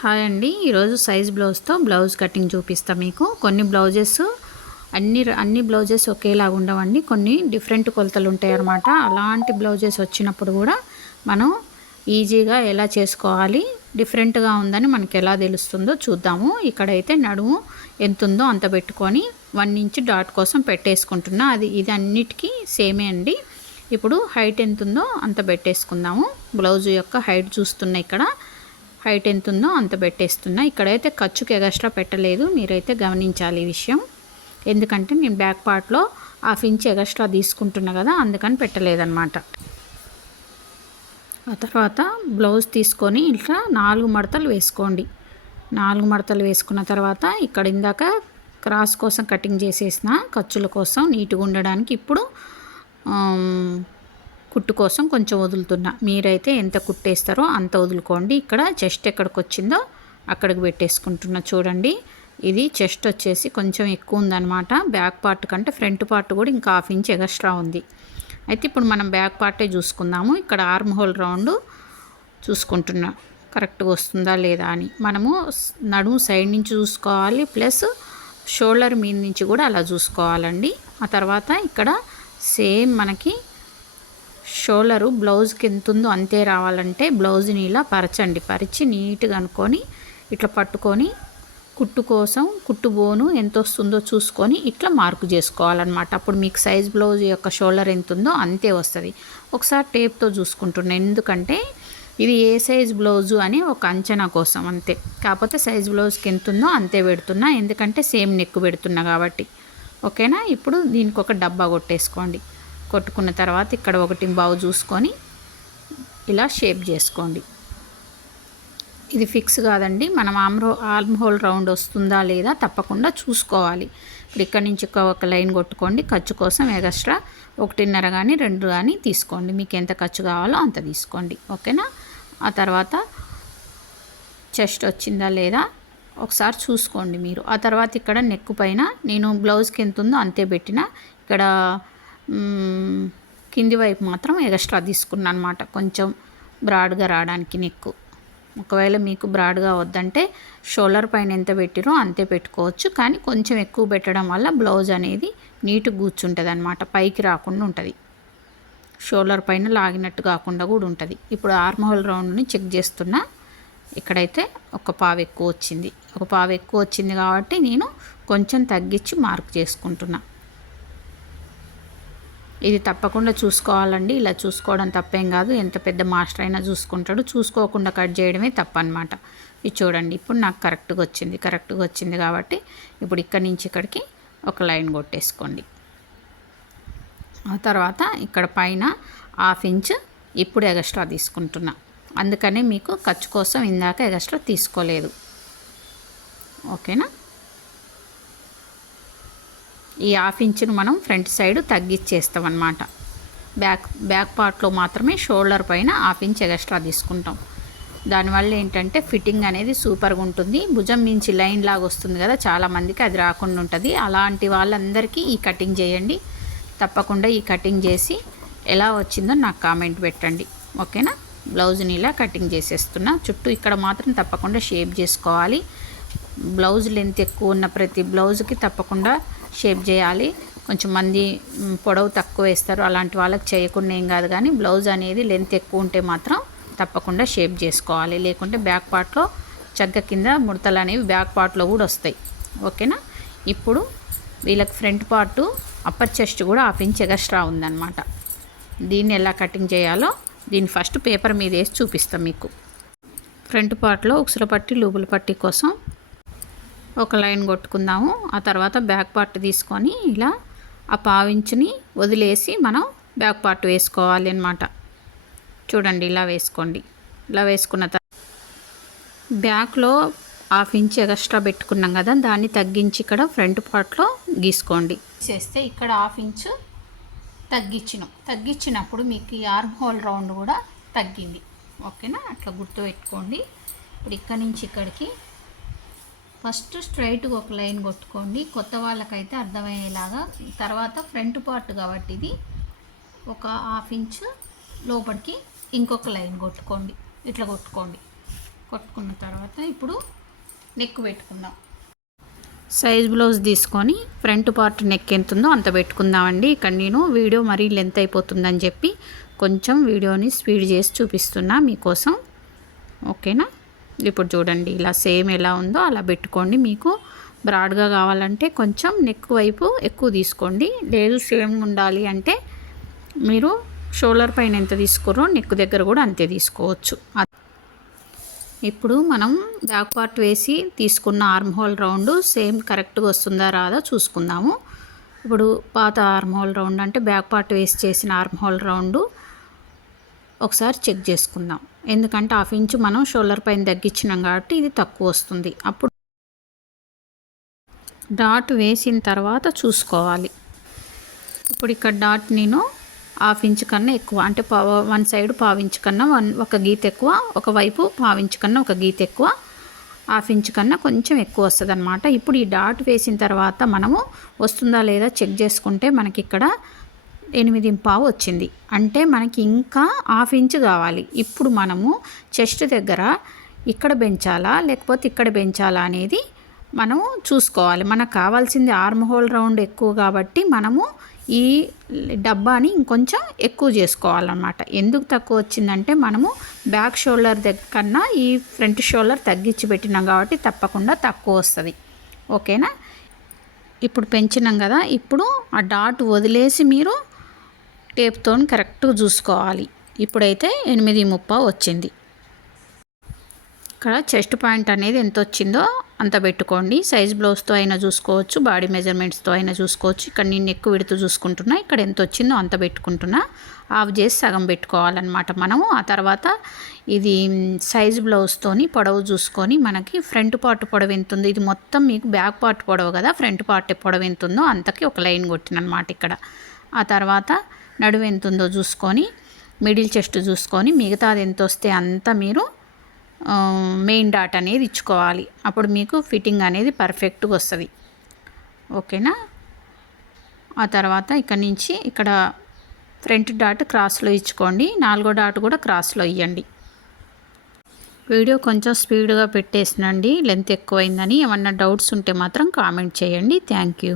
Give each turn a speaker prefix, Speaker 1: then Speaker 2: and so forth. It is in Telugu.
Speaker 1: హాయ్ అండి. ఈరోజు సైజ్ బ్లౌజ్తో బ్లౌజ్ కటింగ్ చూపిస్తా మీకు. కొన్ని బ్లౌజెస్ అన్ని అన్ని బ్లౌజెస్ ఒకేలాగా ఉండవండి. కొన్ని డిఫరెంట్ కొలతలు ఉంటాయి అన్నమాట అలాంటి బ్లౌజెస్ వచ్చినప్పుడు కూడా మనం ఈజీగా ఎలా చేసుకోవాలి డిఫరెంట్గా ఉందని మనకి ఎలా తెలుస్తుందో చూద్దాము. ఇక్కడైతే నడుము ఎంత ఉందో అంత పెట్టుకొని వన్ ఇంచ్ డాట్ కోసం పెట్టేసుకుంటున్నా. అది ఇది అన్నిటికీ సేమే అండి. ఇప్పుడు హైట్ ఎంత ఉందో అంత పెట్టేసుకుందాము. బ్లౌజ్ యొక్క హైట్ చూస్తున్నా ఇక్కడ హైట్ ఎంత ఉందో అంత పెట్టేస్తున్నా. ఇక్కడైతే ఖర్చుకి ఎగస్ట్రా పెట్టలేదు. మీరైతే గమనించాలి ఈ విషయం. ఎందుకంటే నేను బ్యాక్ పార్ట్లో హాఫ్ ఇంచ్ ఎగస్ట్రా తీసుకుంటున్నా కదా అందుకని పెట్టలేదన్నమాట. ఆ తర్వాత బ్లౌజ్ తీసుకొని ఇట్లా నాలుగు మడతలు వేసుకోండి. నాలుగు మడతలు వేసుకున్న తర్వాత ఇక్కడ ఇందాక క్రాస్ కోసం కటింగ్ చేసేసిన ఖర్చుల కోసం నీట్గా ఉండడానికి ఇప్పుడు కుట్టు కోసం కొంచెం వదులుతున్నా. మీరైతే ఎంత కుట్టేస్తారో అంత వదులుకోండి. ఇక్కడ చెస్ట్ ఎక్కడికి వచ్చిందో అక్కడికి పెట్టేసుకుంటున్నా చూడండి. ఇది చెస్ట్ వచ్చేసి కొంచెం ఎక్కువ ఉందన్నమాట. బ్యాక్ పార్ట్ కంటే ఫ్రంట్ పార్ట్ కూడా ఇంకా హాఫ్ ఇంచ్ ఎగస్ట్రా ఉంది. అయితే ఇప్పుడు మనం బ్యాక్ పార్టే చూసుకుందాము. ఇక్కడ ఆర్మ్ హోల్ రౌండ్ చూసుకుంటున్నా. కరెక్ట్గా వస్తుందా లేదా అని. మనము నడుము సైడ్ నుంచి చూసుకోవాలి. ప్లస్ షోల్డర్ మీద నుంచి కూడా అలా చూసుకోవాలండి. ఆ తర్వాత ఇక్కడ సేమ్ మనకి షోలరు బ్లౌజ్కి ఎంత ఉందో అంతే రావాలంటే బ్లౌజ్ని ఇలా పరచండి. పరిచి నీట్గా అనుకొని ఇట్లా పట్టుకొని కుట్టు కోసం కుట్టు బోను ఎంత వస్తుందో చూసుకొని ఇట్లా మార్కు చేసుకోవాలన్నమాట. అప్పుడు మీకు సైజ్ బ్లౌజ్ యొక్క షోల్డర్ ఎంత ఉందో అంతే వస్తుంది. ఒకసారి టేప్తో చూసుకుంటున్నాను ఎందుకంటే ఇది ఏ సైజ్ బ్లౌజు అని ఒక అంచనా కోసం అంతే. కాకపోతే సైజ్ బ్లౌజ్కి ఎంత ఉందో అంతే పెడుతున్నా. ఎందుకంటే సేమ్ నెక్ పెడుతున్నా కాబట్టి. ఓకేనా? ఇప్పుడు దీనికి ఒక డబ్బా కొట్టేసుకోండి. కొట్టుకున్న తర్వాత ఇక్కడ ఒకటి బావు చూసుకొని ఇలా షేప్ చేసుకోండి. ఇది ఫిక్స్ కాదండి. మనం ఆమ్రో ఆర్మ్ హోల్ రౌండ్ వస్తుందా లేదా తప్పకుండా చూసుకోవాలి. ఇప్పుడు ఇక్కడ నుంచి ఒక లైన్ కొట్టుకోండి. ఖర్చు కోసం ఎగస్ట్రా ఒకటిన్నర కానీ రెండు కానీ తీసుకోండి. మీకు ఎంత ఖర్చు కావాలో అంత తీసుకోండి. ఓకేనా? ఆ తర్వాత చెస్ట్ వచ్చిందా లేదా ఒకసారి చూసుకోండి మీరు. ఆ తర్వాత ఇక్కడ నెక్ పైన నేను బ్లౌజ్కి ఎంత ఉందో అంతే పెట్టిన. ఇక్కడ కింది వైపు మాత్రం ఎక్స్ట్రా తీసుకున్నాను అనమాట కొంచెం బ్రాడ్గా రావడానికి నెక్కు. ఒకవేళ మీకు బ్రాడ్గా వద్దంటే షోల్డర్ పైన ఎంత పెట్టిరో అంతే పెట్టుకోవచ్చు. కానీ కొంచెం ఎక్కువ పెట్టడం వల్ల బ్లౌజ్ అనేది నీట్గా కూర్చుంటుంది అనమాట పైకి రాకుండా ఉంటుంది. షోల్డర్ పైన లాగినట్టు కాకుండా కూడా ఉంటుంది. ఇప్పుడు ఆర్మహోల్ రౌండ్ని చెక్ చేస్తున్నా. ఇక్కడైతే ఒక పావు ఎక్కువ వచ్చింది. ఒక పావు ఎక్కువ వచ్చింది కాబట్టి నేను కొంచెం తగ్గించి మార్క్ చేసుకుంటున్నాను ఇది తప్పకుండా చూసుకోవాలండి. ఇలా చూసుకోవడం తప్పేం కాదు. ఎంత పెద్ద మాస్టర్ అయినా చూసుకుంటాడు. చూసుకోకుండా కట్ చేయడమే తప్పనమాట ఇది చూడండి. ఇప్పుడు నాకు కరెక్ట్గా వచ్చింది. కరెక్ట్గా వచ్చింది కాబట్టి ఇప్పుడు ఇక్కడి నుంచి ఇక్కడికి ఒక లైన్ కొట్టేసుకోండి. ఆ తర్వాత ఇక్కడ పైన హాఫ్ ఇంచ్ ఇప్పుడు ఎగస్ట్రా తీసుకుంటున్నా. అందుకనే మీకు ఖర్చు కోసం ఇందాక ఎగస్ట్రా తీసుకోలేదు. ఓకేనా? ఈ హాఫ్ ఇంచును మనం ఫ్రంట్ సైడ్ తగ్గిచ్చేస్తాం అనమాట బ్యాక్ బ్యాక్ పార్ట్లో మాత్రమే షోల్డర్ పైన హాఫ్ ఇంచ్ ఎక్స్ట్రా తీసుకుంటాం. దానివల్ల ఏంటంటే ఫిట్టింగ్ అనేది సూపర్గా ఉంటుంది. భుజం మించి లైన్ లాగా వస్తుంది కదా చాలామందికి అది రాకుండా ఉంటుంది. అలాంటి వాళ్ళందరికీ ఈ కటింగ్ చేయండి. తప్పకుండా ఈ కటింగ్ చేసి ఎలా వచ్చిందో నాకు కామెంట్ పెట్టండి. ఓకేనా బ్లౌజ్ని ఇలా కటింగ్ చేసేస్తున్నా. చుట్టూ ఇక్కడ మాత్రం తప్పకుండా షేప్ చేసుకోవాలి. బ్లౌజ్ లెంత్ ఎక్కువ ఉన్న ప్రతి బ్లౌజ్కి తప్పకుండా షేప్ చేయాలి. కొంచెం మంది పొడవు తక్కువ వేస్తారు. అలాంటి వాళ్ళకి చేయకుండా ఏం కాదు కానీ బ్లౌజ్ అనేది లెంత్ ఎక్కువ ఉంటే మాత్రం తప్పకుండా షేప్ చేసుకోవాలి. లేకుంటే బ్యాక్ పార్ట్లో చగ్గ కింద ముడతలు అనేవి బ్యాక్ పార్ట్లో కూడా వస్తాయి. ఓకేనా? ఇప్పుడు వీళ్ళకి ఫ్రంట్ పార్టు అప్పర్ చెస్ట్ కూడా హాఫ్ ఇంచ్ ఎగస్ట్రా ఉందన్నమాట. దీన్ని ఎలా కటింగ్ చేయాలో దీన్ని ఫస్ట్ పేపర్ మీద వేసి చూపిస్తాం మీకు. ఫ్రంట్ పార్ట్లో ఉక్సుల పట్టి లూబుల పట్టి కోసం ఒక లైన్ కొట్టుకుందాము. ఆ తర్వాత బ్యాక్ పార్ట్ తీసుకొని ఇలా ఆ పావించుని వదిలేసి మనం బ్యాక్ పార్ట్ వేసుకోవాలి అనమాట చూడండి ఇలా వేసుకోండి. ఇలా వేసుకున్న తర్వాత బ్యాక్లో హాఫ్ ఇంచ్ ఎక్స్ట్రా పెట్టుకున్నాం కదా దాన్ని తగ్గించి ఇక్కడ ఫ్రంట్ పార్ట్లో గీసుకోండి. చేస్తే ఇక్కడ హాఫ్ ఇంచు తగ్గించినాం. తగ్గించినప్పుడు మీకు ఈ ఆర్మ్ హోల్ రౌండ్ కూడా తగ్గింది. ఓకేనా? అట్లా గుర్తు పెట్టుకోండి ఇప్పుడు ఇక్కడ నుంచి ఇక్కడికి ఫస్ట్ స్ట్రైట్గా ఒక లైన్ కొట్టుకోండి. కొత్త వాళ్ళకైతే అర్థమయ్యేలాగా. తర్వాత ఫ్రంట్ పార్ట్ కాబట్టి ఇది ఒక హాఫ్ ఇంచ్ లోపలికి ఇంకొక లైన్ కొట్టుకోండి. ఇట్లా కొట్టుకోండి. కొట్టుకున్న తర్వాత ఇప్పుడు నెక్ పెట్టుకుందాం. సైజ్ బ్లౌజ్ తీసుకొని ఫ్రంట్ పార్ట్ నెక్ ఎంత ఉందో అంత పెట్టుకుందామండి. ఇక్కడ నేను వీడియో మరీ లెంత్ అయిపోతుందని చెప్పి కొంచెం వీడియోని స్పీడ్ చేసి చూపిస్తున్నా మీకోసం. ఓకేనా? ఇప్పుడు చూడండి ఇలా సేమ్ ఎలా ఉందో అలా పెట్టుకోండి. మీకు బ్రాడ్గా కావాలంటే కొంచెం నెక్ వైపు ఎక్కువ తీసుకోండి. లేదు సేమ్ ఉండాలి అంటే మీరు షోల్డర్ పైన ఎంత తీసుకుర్రో నెక్ దగ్గర కూడా అంతే తీసుకోవచ్చు. ఇప్పుడు మనం బ్యాక్ పార్ట్ వేసి తీసుకున్న ఆర్మ్ హోల్ రౌండ్ సేమ్ కరెక్ట్గా వస్తుందా రాదా చూసుకుందాము. ఇప్పుడు పాత ఆర్మ్ హోల్ రౌండ్ అంటే బ్యాక్ పార్ట్ వేసి చేసిన ఆర్మ్ హోల్ రౌండ్ ఒకసారి చెక్ చేసుకుందాం. ఎందుకంటే హాఫ్ ఇంచు మనం షోల్డర్ పైన తగ్గించినాం కాబట్టి ఇది తక్కువ వస్తుంది. అప్పుడు డాట్ వేసిన తర్వాత చూసుకోవాలి. ఇప్పుడు ఇక్కడ డాట్ నేను హాఫ్ ఇంచ్ కన్నా ఎక్కువ అంటే వన్ సైడ్ పావించు కన్నా వన్ ఒక గీత ఎక్కువ ఒకవైపు పావించు కన్నా ఒక గీత ఎక్కువ హాఫ్ ఇంచ్ కన్నా కొంచెం ఎక్కువ వస్తుంది అనమాట ఇప్పుడు ఈ డాట్ వేసిన తర్వాత మనము వస్తుందా లేదా చెక్ చేసుకుంటే మనకి ఇక్కడ ఎనిమిది పావు వచ్చింది. అంటే మనకి ఇంకా హాఫ్ ఇంచ్ కావాలి. ఇప్పుడు మనము చెస్ట్ దగ్గర ఇక్కడ పెంచాలా లేకపోతే ఇక్కడ పెంచాలా అనేది మనము చూసుకోవాలి. మనకు కావాల్సింది ఆర్మ్ హోల్ రౌండ్ ఎక్కువ కాబట్టి మనము ఈ డబ్బాని ఇంకొంచెం ఎక్కువ చేసుకోవాలన్నమాట. ఎందుకు తక్కువ వచ్చిందంటే మనము బ్యాక్ షోల్డర్ దగ్గర కన్నా ఈ ఫ్రంట్ షోల్డర్ తగ్గించి పెట్టినాం కాబట్టి తప్పకుండా తక్కువ వస్తుంది. ఓకేనా? ఇప్పుడు పెంచినాం కదా ఇప్పుడు ఆ డాట్ వదిలేసి మీరు టేప్తో కరెక్ట్గా చూసుకోవాలి. ఇప్పుడైతే ఎనిమిది ముప్ప వచ్చింది. ఇక్కడ చెస్ట్ పాయింట్ అనేది ఎంత వచ్చిందో అంత పెట్టుకోండి. సైజ్ బ్లౌజ్తో అయినా చూసుకోవచ్చు బాడీ మెజర్మెంట్స్తో అయినా చూసుకోవచ్చు. ఇక్కడ నేను ఎక్కువ విడుతూ చూసుకుంటున్నా ఇక్కడ ఎంత వచ్చిందో అంత పెట్టుకుంటున్నా. ఆఫ్ చేసి సగం పెట్టుకోవాలన్నమాట మనము. ఆ తర్వాత ఇది సైజ్ బ్లౌజ్తోని పొడవు చూసుకొని మనకి ఫ్రంట్ పార్ట్ పొడవు ఎంత ఉందో ఇది మొత్తం మీకు బ్యాక్ పార్ట్ పొడవు కదా ఫ్రంట్ పార్ట్ పొడవు ఎంత ఉందో అంతకి ఒక లైన్ కొట్టినమాట ఇక్కడ. ఆ తర్వాత నడువు ఎంత ఉందో చూసుకొని మిడిల్ చెస్ట్ చూసుకొని మిగతాది ఎంత వస్తే అంత మీరు మెయిన్ డాట్ అనేది ఇచ్చుకోవాలి. అప్పుడు మీకు ఫిట్టింగ్ అనేది పర్ఫెక్ట్గా వస్తుంది. ఓకేనా? ఆ తర్వాత ఇక్కడ నుంచి ఇక్కడ ఫ్రంట్ డాట్ క్రాస్లో ఇచ్చుకోండి. నాలుగో డాట్ కూడా క్రాస్లో ఇవ్వండి వీడియో కొంచెం స్పీడ్గా పెట్టేసినండి. లెంత్ ఎక్కువైందని ఏమన్నా డౌట్స్ ఉంటే మాత్రం కామెంట్ చేయండి. Thank you.